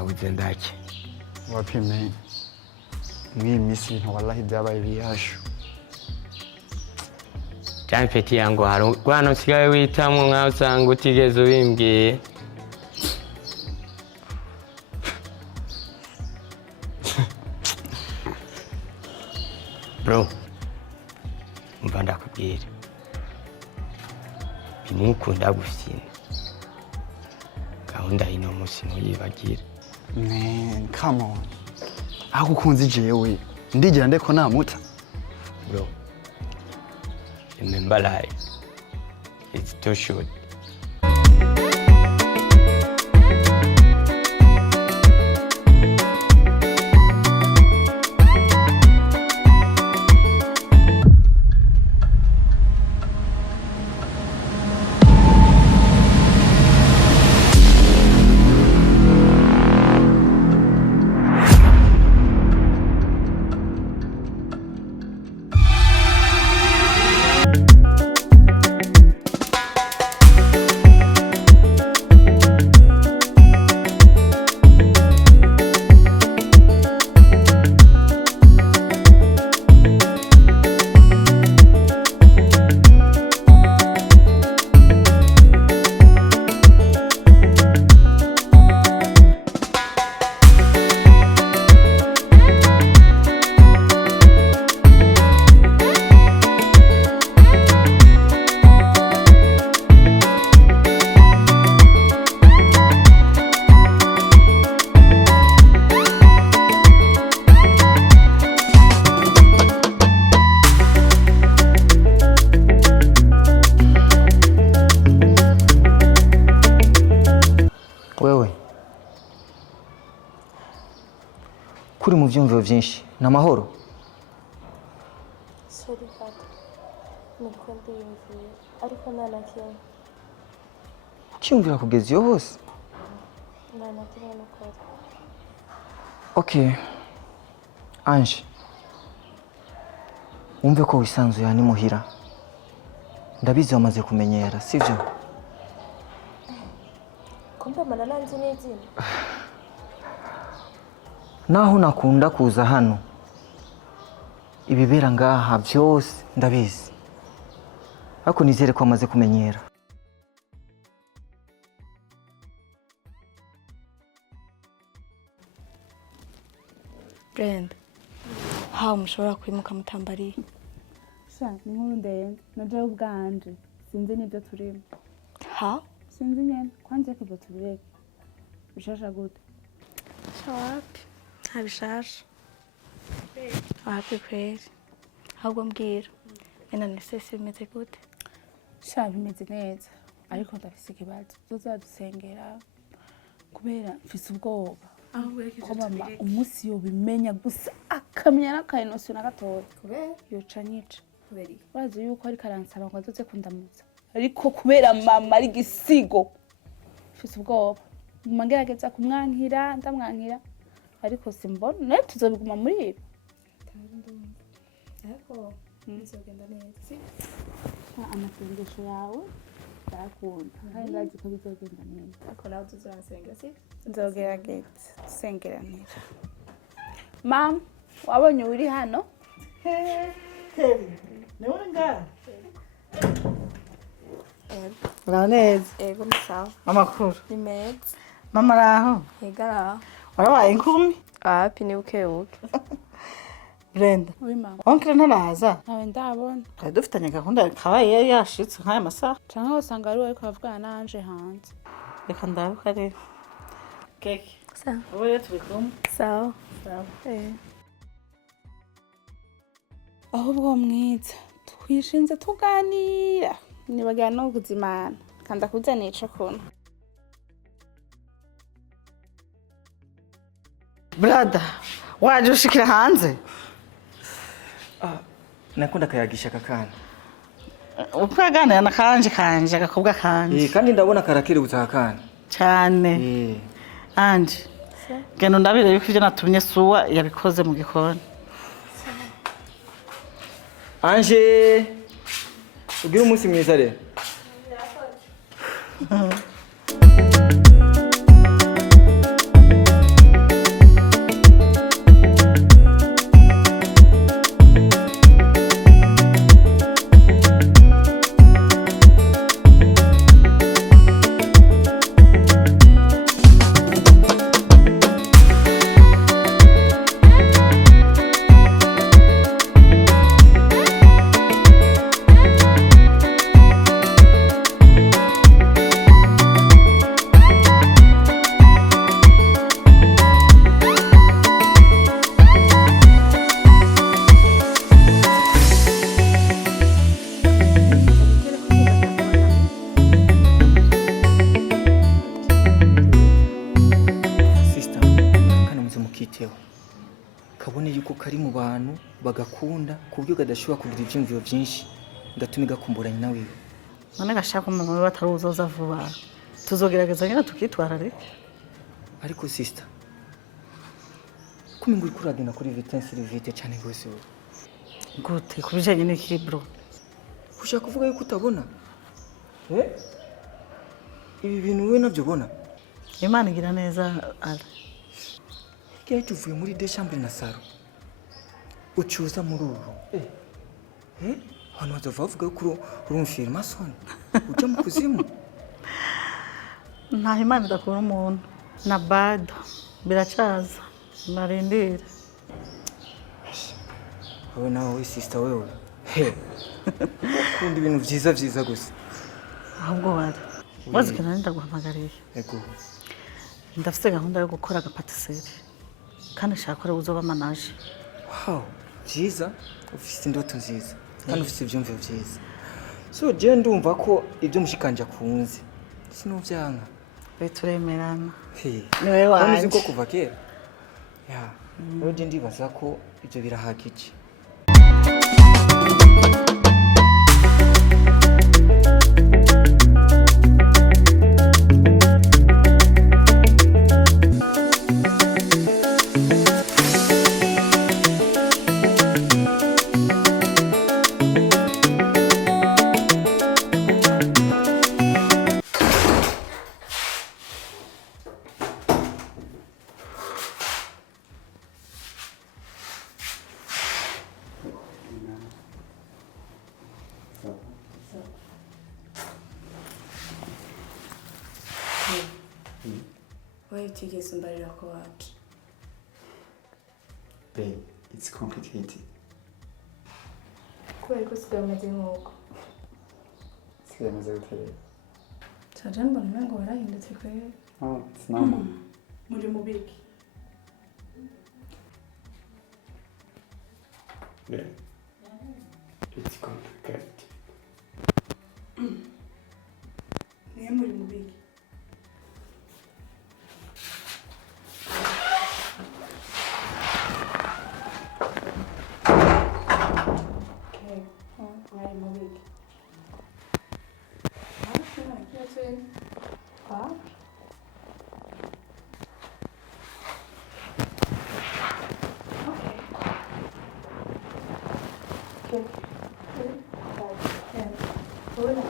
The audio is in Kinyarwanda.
wabuze ndake wapime mw'iyi minsi ibintu wallahi byabaye biyashu cyane peti yangu hari rwano sigaye witamwe nkaho usanga utigeze ubimbwiye bro umva ndakubwira binukunda gufyina gahunda y'ino munsi ntuyibagira man come on aho ukunze jewe ndigira ndeko namuta bro remember life it's too short. kuri mu byumviro byinshi n'amahoro sorry papa niko ndiyumviye ariko nanakiye cyumvira kugeza iyo hose nanakiye n'ukuri okay Ange wumve ko wisanzuye hani muhira ndabizi wamaze kumenyera sivyo kumbe mana nanzi n'izina naho nakunda kuza hano ibibera ngaha byose ndabizi ariko nizere ko amaze kumenyera Brenda how mushobora kwimuka mutambariye sha ni nkuru ndende naje ubwanje sinzi nibyo turimo how sinzi nyene kwanje kibyo tubireke bishasha gute wapi ntabishasha wapi kweli ahubwo mbwira ena nesesi bimeze gute sha bimeze neza ariko ndafise ikibazo tuzadusengera kubera mfise ubwoba ko mama umunsi yobimenya gusa akamenya n'akainosi na gatoya kubera yoca nyica kubera bazi yuko ari karansaba ngo azoze kundamutsa ariko kubera mama ari gisigo mfise ubwoba ngerageza kumwankira ndamwankira ariko simbona tuzobiguma muri ibi ariko bizogenda neza si amasengesho yawe ndakunda kandi ndazi ko bizogenda neza ariko nawe tuzasenga si nzogerageza sengera neza mam wabonye uri hano niwe ngaha uraneza ego musawa amakuru ni meza mama araho hegara warabaye inkumi wapi ni ukebuke Brenda uri mama onkire ntaraza nawe ndabona twari dufitanye gahunda kabaye yari yashitse nk'aya masaha canke usanga ari ariko avugana nanje hanze reka ndaruka rero keke sawa ubu rero turi kumwe sawa sawa ahubwo mwiza twishinze tuganira nibagira no kuzimana kandi akuzaniye ico kuntu brada waje ushikira hanze nakunda kayagisha kakana ukaganira na kanje agakobwa kanje kandi ndabona karakiributsa kakana cyane anje genda ndabire yuko ivyo natumye suwa yabikoze mu gikoni Ange ugira umunsi mwiza rero bagakunda ku buryo gadashobora kugira ibyumviro byinshi gatuma igakumburanye na wiwe. none gashaka umama we bataruzoza vuba tuzogerageza nyine tukitwararika. Ariko sister kumenga uri kuragenda kuri vitesse vite cyane rwose wowe. Gute kubijanye n'iki bro? Ushaka kuvuga yuko utabona ibi bintu wowe nabyo ubona? Imana igira neza ara. Igihe tuvuye muri de chambre na saro ucuza muri uru hano hazova bavuga ko urumfira masoni uja mu kuzimu. Nta Imana idakura umuntu na bado biracaza marindira. Wowe nawe sister wewe ukunda ibintu byiza byiza gusa. Ahubwo bari bazikana ndaguhamagariye. Yego Ndafite gahunda yo gukora agapatisserie kandi nshaka ko uzoba manager. Wow, byiza ufite indoto nziza kandi ufite ibyumviro byiza. So je ndumva ko ibyo mushikanje akunze sinuvyanka. Turemerana. Niwe wanje ko kuva kera. Ya, rero je ndibaza ko ibyo birahagije. Why utigeze umbarira ko wacu? Babe, it's complicated. Kubera ko usigaye umeze nk'uko. Siyamaze guterera. Caja mbona umengo warahindutse kweri. Oh, it's normal. Muri mubiki. Yeah. It's complicated. Niye muri mubiki. Mwari mubiki. Hafi na kiatu kwa Okay. Okay. Wewe na